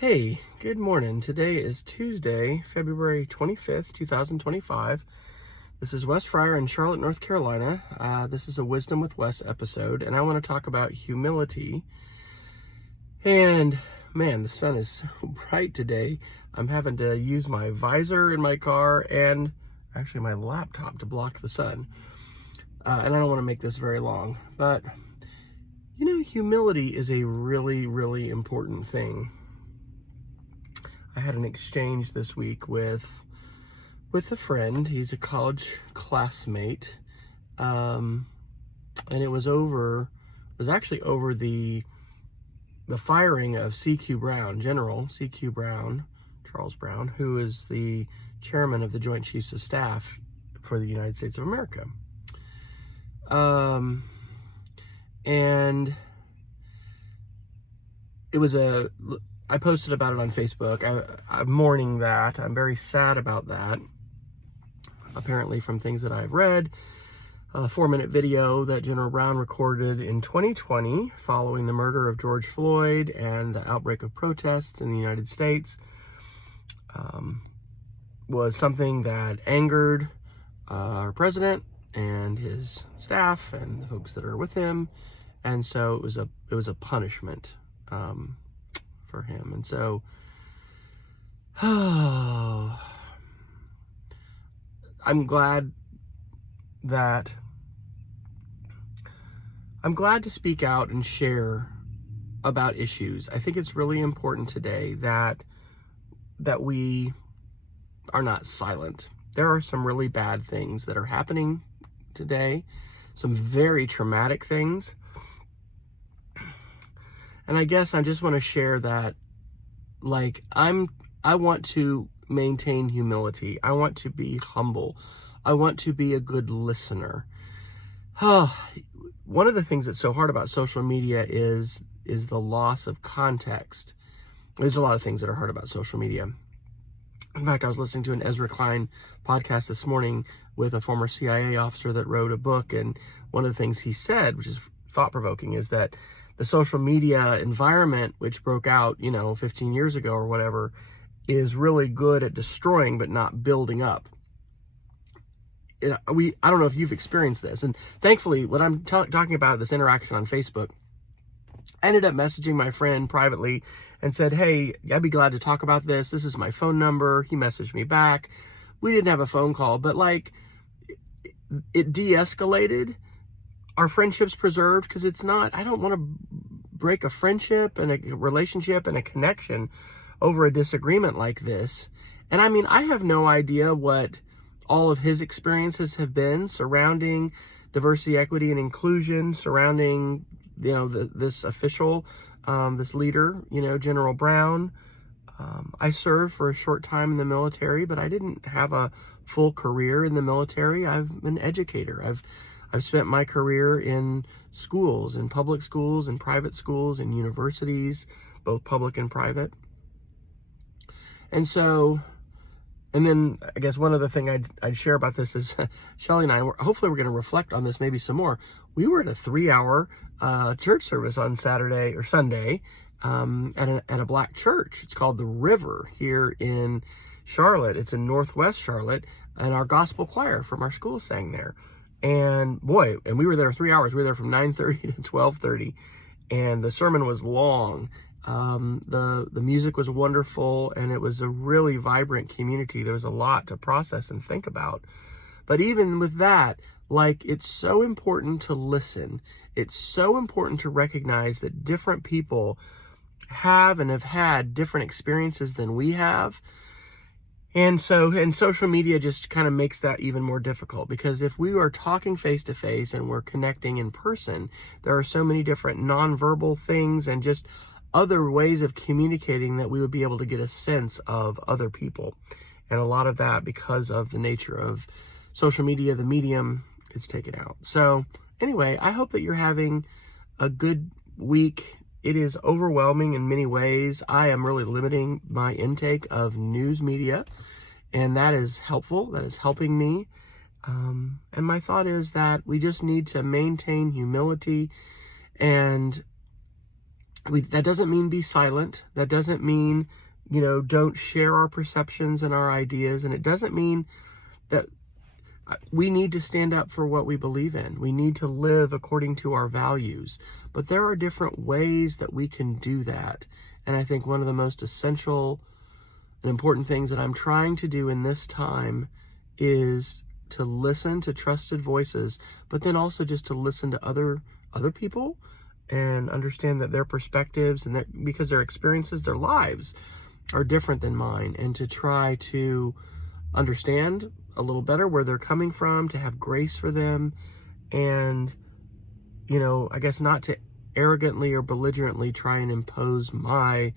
Hey, good morning. Today is Tuesday, February 25th, 2025. This is Wes Fryer in Charlotte, North Carolina. This is a Wisdom with Wes episode, and I want to talk about humility. And man, the sun is so bright today. I'm having to use my visor in my car and actually my laptop to block the sun. And I don't want to make this very long, but humility is a really, really important thing. I had an exchange this week with a friend. He's a college classmate, and it was actually over the firing of General C.Q. Brown, Charles Brown, who is the chairman of the Joint Chiefs of Staff for the United States of America. And it was I posted about it on Facebook. I'm mourning that. I'm very sad about that. Apparently from things that I've read, a 4-minute video that General Brown recorded in 2020 following the murder of George Floyd and the outbreak of protests in the United States was something that angered our president and his staff and the folks that are with him. And so it was a punishment for him. And so I'm glad to speak out and share about issues. I think it's really important today that we are not silent. There are some really bad things that are happening today, some very traumatic things. And I guess I just want to share that, I want to maintain humility. I want to be humble. I want to be a good listener. One of the things that's so hard about social media is the loss of context. There's a lot of things that are hard about social media. In fact, I was listening to an Ezra Klein podcast this morning with a former CIA officer that wrote a book, and one of the things he said, which is thought-provoking, is that the social media environment, which broke out, 15 years ago or whatever, is really good at destroying but not building up. I don't know if you've experienced this. And thankfully, when I'm talking about this interaction on Facebook, I ended up messaging my friend privately and said, hey, I'd be glad to talk about this. This is my phone number. He messaged me back. We didn't have a phone call, but it de-escalated. Our friendship's preserved because I don't want to break a friendship and a relationship and a connection over a disagreement like this. And I have no idea what all of his experiences have been surrounding diversity, equity, and inclusion, surrounding, this official, this leader, General Brown. I served for a short time in the military, but I didn't have a full career in the military. I'm an educator. I've spent my career in schools, in public schools, in private schools, in universities, both public and private. And then I guess one other thing I'd share about this is Shelly and I, hopefully we're going to reflect on this maybe some more. We were at a 3-hour church service on Saturday or Sunday at a black church. It's called The River here in Charlotte. It's in Northwest Charlotte, and our gospel choir from our school sang there. And we were there 3 hours. We were there from 9:30 to 12:30, and the sermon was long. The music was wonderful, and it was a really vibrant community. There was a lot to process and think about. But even with that, it's so important to listen. It's so important to recognize that different people have had different experiences than we have. And social media just kind of makes that even more difficult, because if we are talking face to face and we're connecting in person, there are so many different nonverbal things and just other ways of communicating that we would be able to get a sense of other people. And a lot of that, because of the nature of social media, the medium, it's taken out. So anyway, I hope that you're having a good week. It is overwhelming in many ways. I am really limiting my intake of news media, and that is helpful. That is helping me. And my thought is that we just need to maintain humility and that doesn't mean be silent. That doesn't mean, don't share our perceptions and our ideas. And it doesn't mean that we need to stand up for what we believe in. We need to live according to our values. But there are different ways that we can do that. And I think one of the most essential and important things that I'm trying to do in this time is to listen to trusted voices, but then also just to listen to other people and understand that their perspectives and that because their experiences, their lives are different than mine, and to try to understand a little better where they're coming from, to have grace for them, and, I guess not to arrogantly or belligerently try and impose my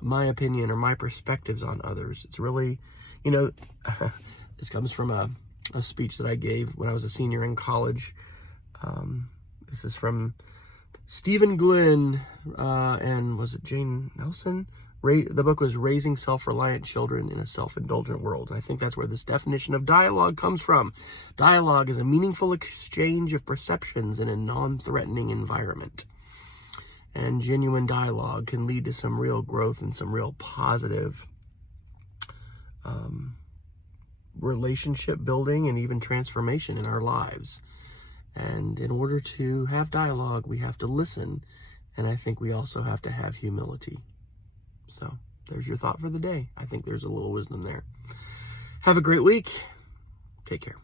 opinion or my perspectives on others. It's really, this comes from a speech that I gave when I was a senior in college. This is from Stephen Glenn, and was it Jane Nelson? The book was Raising Self-Reliant Children in a Self-Indulgent World. And I think that's where this definition of dialogue comes from. Dialogue is a meaningful exchange of perceptions in a non-threatening environment. And genuine dialogue can lead to some real growth and some real positive relationship building and even transformation in our lives. And in order to have dialogue, we have to listen. And I think we also have to have humility. So there's your thought for the day. I think there's a little wisdom there. Have a great week. Take care.